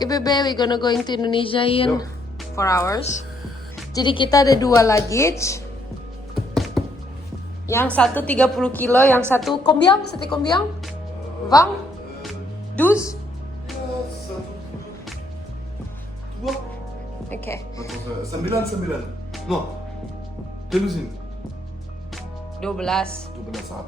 Okay, Bebe, we gonna going to Indonesia in Yuk. 4 hours. Jadi kita ada 2 luggage. Yang satu 30 kilo, yang satu kombiang, sate kombiang. Vang? Dus? Dua. Oke. 9. No. Telusin. 12. 12 saat.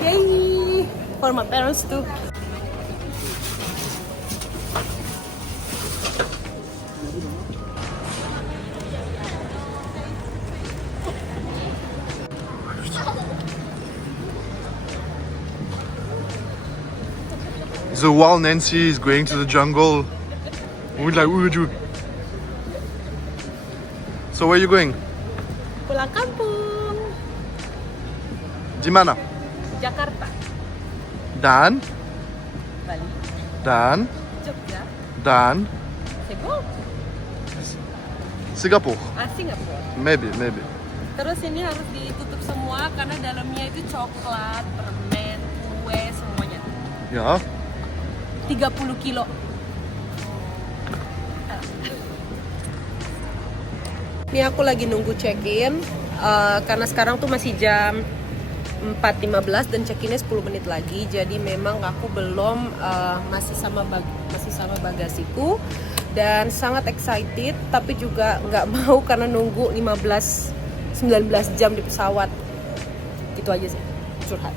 Yay! For my parents too. So while Nancy is going to the jungle, what would you? So where are you going? Pulang kampung. Di mana? Jakarta. Dan? Bali. Dan? Jogja. Dan? Cebu. Singapore. Singapura. Maybe. Terus ini harus ditutup semua karena dalamnya itu coklat, permen, kue, semuanya. Ya. 30 kilo. Ini aku lagi nunggu check-in karena sekarang tuh masih jam 4.15 dan check-innya 10 menit lagi. Jadi memang aku belum masih sama bagasiku dan sangat excited tapi juga nggak mau karena nunggu 19 jam di pesawat. Gitu aja sih, curhat.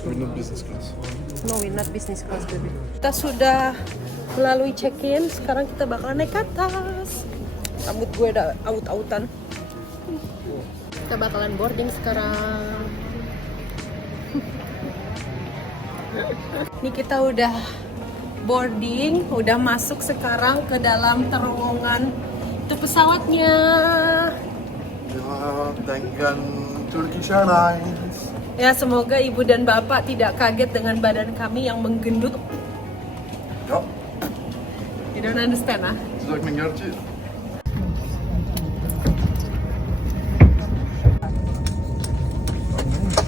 We're not business class. No, we're not business class, baby. Kita sudah melalui check-in, sekarang kita bakalan naik ke atas. Rambut gue udah aut-autan. Kita bakalan boarding sekarang. Ini kita udah boarding, udah masuk sekarang ke dalam terowongan itu pesawatnya. Ya, dengan Turkish Airlines. Ya, semoga ibu dan bapak tidak kaget dengan badan kami yang menggendut. Ja, You don't understand, ah? zodat ik mijn jaartje.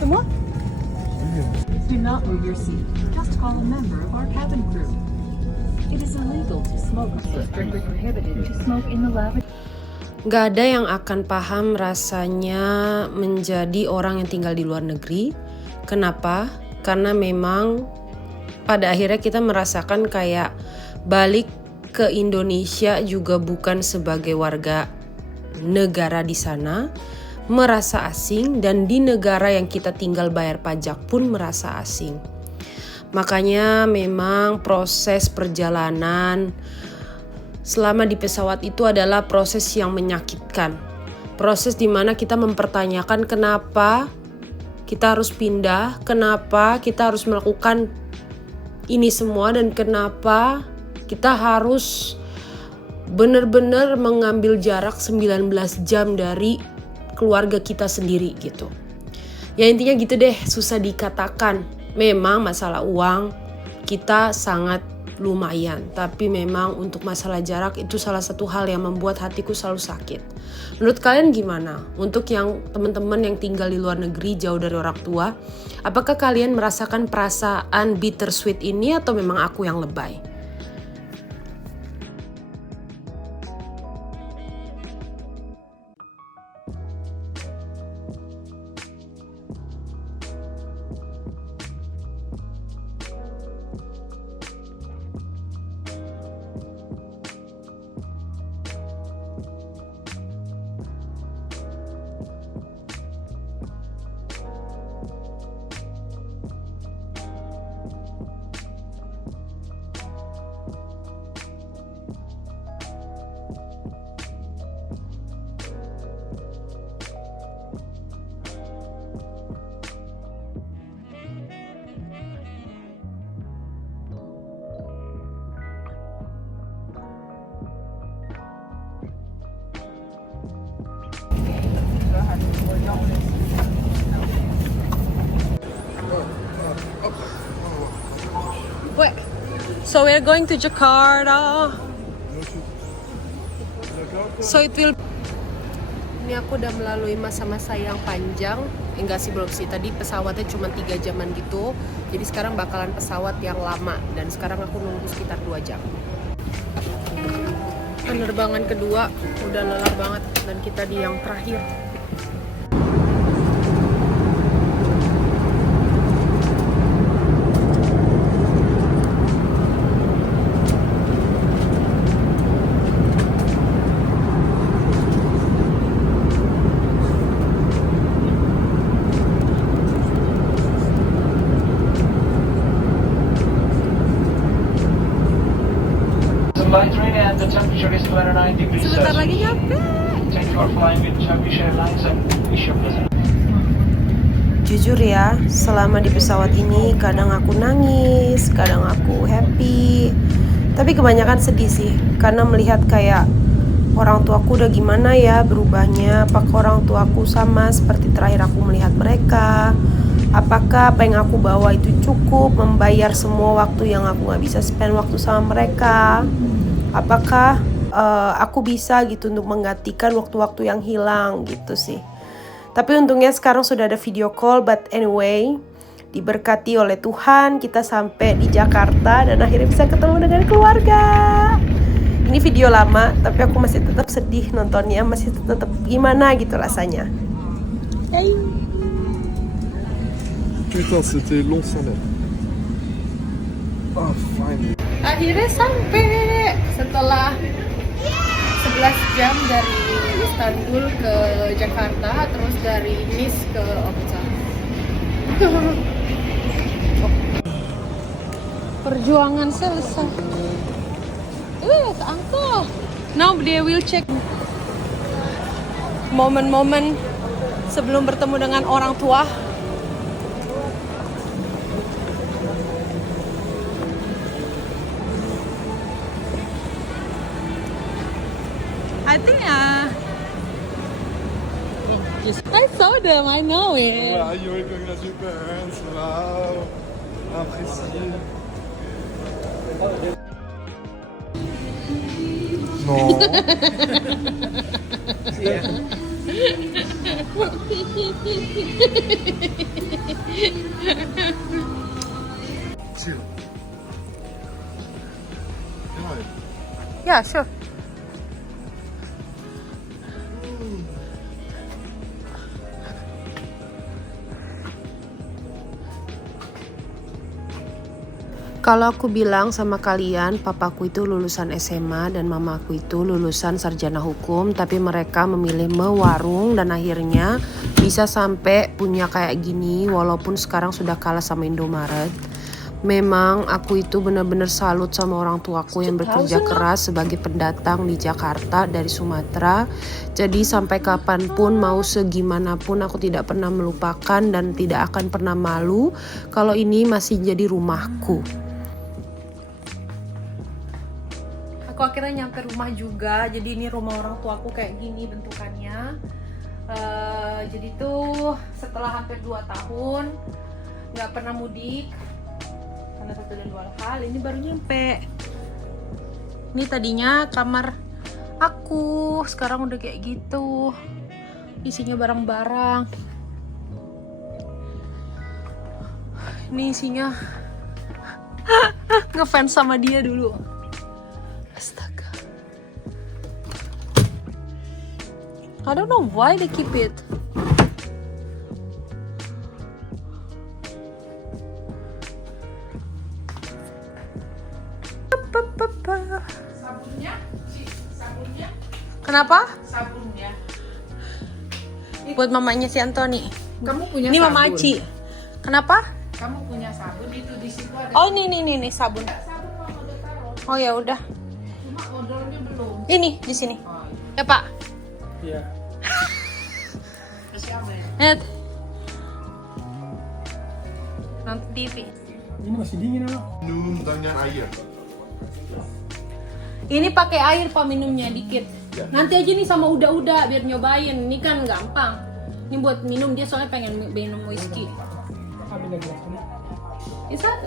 Semua? Do not move your seat. Just call a member of our cabin crew. It is illegal to smoke. Strictly prohibited to smoke in the lavatory. Gak ada yang akan paham rasanya menjadi orang yang tinggal di luar negeri. Kenapa? Karena memang pada akhirnya kita merasakan kayak balik ke Indonesia juga bukan sebagai warga negara di sana, merasa asing, dan di negara yang kita tinggal bayar pajak pun merasa asing. Makanya memang proses perjalanan selama di pesawat itu adalah proses yang menyakitkan. Proses di mana kita mempertanyakan kenapa kita harus pindah, kenapa kita harus melakukan ini semua, dan kenapa kita harus benar-benar mengambil jarak 19 jam dari keluarga kita sendiri gitu. Ya intinya gitu deh, susah dikatakan. Memang masalah uang kita sangat lumayan, tapi memang untuk masalah jarak itu salah satu hal yang membuat hatiku selalu sakit. Menurut kalian gimana? Untuk yang teman-teman yang tinggal di luar negeri jauh dari orang tua, apakah kalian merasakan perasaan bittersweet ini atau memang aku yang lebay? So we're going to Jakarta. So it will. Ini aku udah melalui masa-masa yang panjang. Enggak sih, belum sih. Tadi pesawatnya cuma 3 jaman gitu. Jadi sekarang bakalan pesawat yang lama. Dan sekarang aku nunggu sekitar 2 jam. Penerbangan kedua udah lelah banget. Dan kita di yang terakhir. Flight ready and the temperature is 29 degrees Sebentar Celsius. lagi nyampe. Thank you for flying with Turkish Airlines and wish you a pleasant. Jujur ya, selama di pesawat ini kadang aku nangis, kadang aku happy. Tapi kebanyakan sedih sih, karena melihat kayak orang tuaku udah gimana ya berubahnya. Apakah orang tuaku sama seperti terakhir aku melihat mereka? Apakah apa yang aku bawa itu cukup membayar semua waktu yang aku gak bisa spend waktu sama mereka? Apakah aku bisa gitu untuk menggantikan waktu-waktu yang hilang gitu sih. Tapi untungnya sekarang sudah ada video call. But anyway, diberkati oleh Tuhan kita sampai di Jakarta dan akhirnya bisa ketemu dengan keluarga. Ini video lama tapi aku masih tetap sedih nontonnya, masih tetap gimana gitu rasanya. Hey. Putain, c'était long sans l'air. Oh, fine. Akhirnya sampai setelah 11 jam dari Istanbul ke Jakarta, terus dari Nice ke Okta. Perjuangan selesai. Uncle. Now they will check momen-momen sebelum bertemu dengan orang tua. I think I saw them, I know it. Voilà, you recognize your parents. Wow. Apprécié. Non. Chill. Yeah, sure. Kalau aku bilang sama kalian, papaku itu lulusan SMA dan mamaku itu lulusan sarjana hukum, tapi mereka memilih mewarung dan akhirnya bisa sampai punya kayak gini walaupun sekarang sudah kalah sama Indomaret. Memang aku itu benar-benar salut sama orang tuaku yang bekerja keras sebagai pendatang di Jakarta dari Sumatera. Jadi sampai kapanpun, mau segimanapun, aku tidak pernah melupakan dan tidak akan pernah malu kalau ini masih jadi rumahku. Aku akhirnya nyampe rumah juga. Jadi ini rumah orang tuaku kayak gini bentukannya. Jadi tuh setelah hampir 2 tahun nggak pernah mudik karena satu dan dua hal, ini baru nyampe. Ini tadinya kamar aku, sekarang udah kayak gitu. Isinya barang-barang. Ini isinya ngefans sama dia dulu. Astaga. I don't know why they keep it. Sabunnya? Sabunnya? Kenapa? Sabunnya. Buat mamanya si Anthony. Kamu punya Ini sabun? Mama Aci. Kenapa? Kamu punya sabun, itu di situ ada. Oh, nih sabun. Sabun mama udah taruh, Oh ya udah. cuma odolnya belum. Ini di sini. Oh, Ya, Pak. Iya. siapa ya? Lihat. Nonton TV. Ini masih dingin loh. Minum dengan air. Ini pakai air Pak minumnya dikit. Ya. Nanti aja nih sama udah biar nyobain. Ini kan gampang. Ini buat minum, dia soalnya pengen minum whisky. Ambil lagi sana.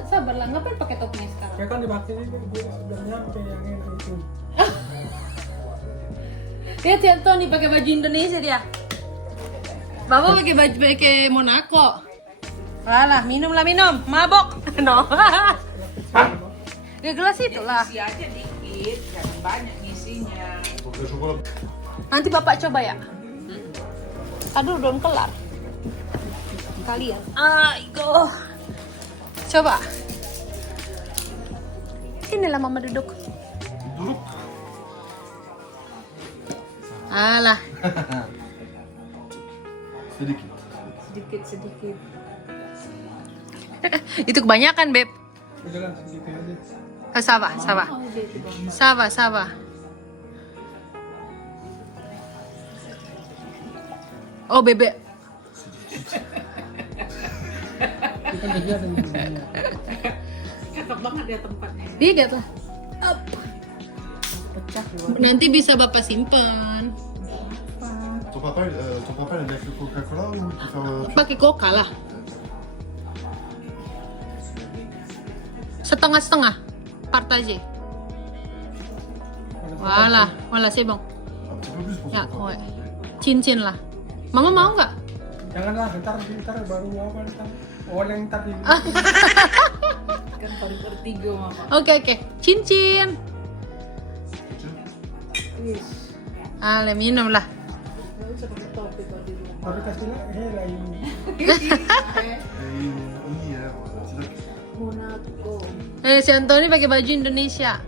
Sabar lah, ngapain pakai topinya sekarang? Ya kan dipakai itu gue sudah nyampe yang enak itu. Lihat si Anthony pakai baju Indonesia dia. Bapak pakai baju Monaco. Alah, minum, mabok. No. Ya gelas itu lah. Isi aja dikit, jangan banyak ngisinya. Le chocolat. Nanti bapak coba ya. Aduh, belum kelar. Kalian. Aigo. Coba. Inilah mama duduk. Duduk. Alah. Sedikit. Sedikit. Itu kebanyakan, Beb. Udahlah sedikit aja. Sabar. Oh, bebek. Kita kerja dan sebagainya. Cakep banget ya tempatnya. Lihat lah. Up. Nanti bisa bapak simpan. Ton papa, il a avec le Coca-Cola ou tu fais Pakai Coca lah. Setengah-setengah. Partage. Voilà, c'est bon. un petit peu plus pour Ya, ton papa? ouais. Cincin lah. Mama mau nggak? Janganlah, ntar baru apa ntar. Oleng ntar di. Kan paling bertiga mama. Oke. Cincin. Ale, minum lah. Gak usah pakai topi kalau di rumah. Baru kasih lah, lah ini. Ini ya, tidak. Monaco. Si Anthony pakai baju Indonesia.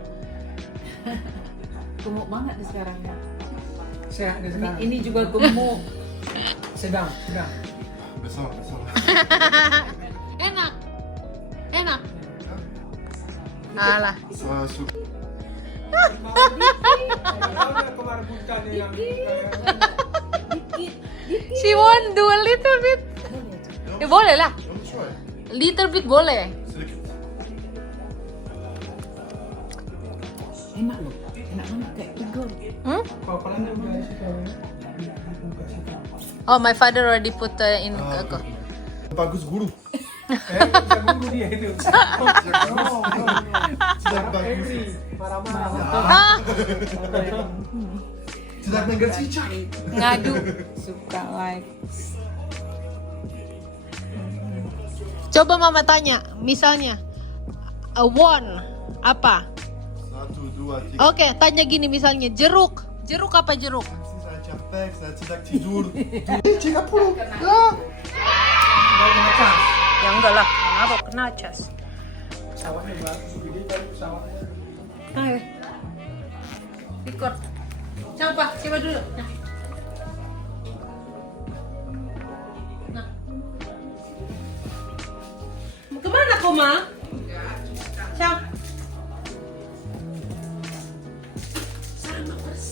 Gemuk banget nih sekarang ya. Sehat deh sekarang. Ini juga gemuk. Sedang. Besar. Enak. Alah. Ça, Kemarin bukannya yang She want do a little bit. Boleh lah. ouais. Little bit boleh. Sedikit. Enak loh. Enak banget kayak tidur. Kepalanya udah situ. Buka situ. Oh, my father already put in. Bagus guru. Bisa guru dia itu. Tidak bagus. Henry, marah-marah. Tidak mengerti cicak. Ngadu. Suka like. Coba mama tanya, misalnya a one apa? 1, 2, 3. Oke, tanya gini misalnya jeruk. Jeruk apa jeruk? Saya capek, saya tidak tidur. Cik puluh. Ah. Ya enggak lah, mabok kena cas. Pesawatnya bagus, gede baru pesawatnya. Ayo. Ikut. Coba dulu. Nah. Kemana Koma? Siapa?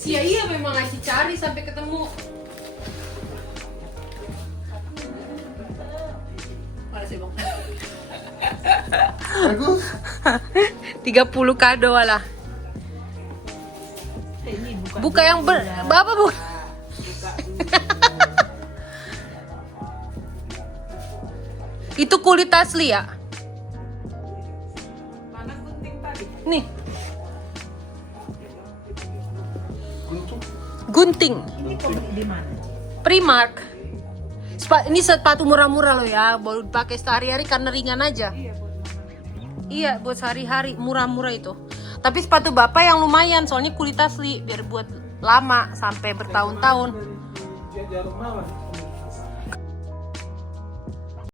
Iya memang ngasih cari sampai ketemu. Mana sih bang? Bagus. 30 kado lah. Ini Buka yang Bapak buka. Itu kulit asli ya? mana gunting tadi? Nih, Guntung. gunting. Ini pembeli di mana? Primark. Ini sepatu murah-murah loh ya, baru pakai sehari-hari karena ringan aja. Iya, buat sehari-hari murah-murah itu. Tapi sepatu bapak yang lumayan, soalnya kulit asli, biar buat lama sampai bertahun-tahun. Dia jarum malam.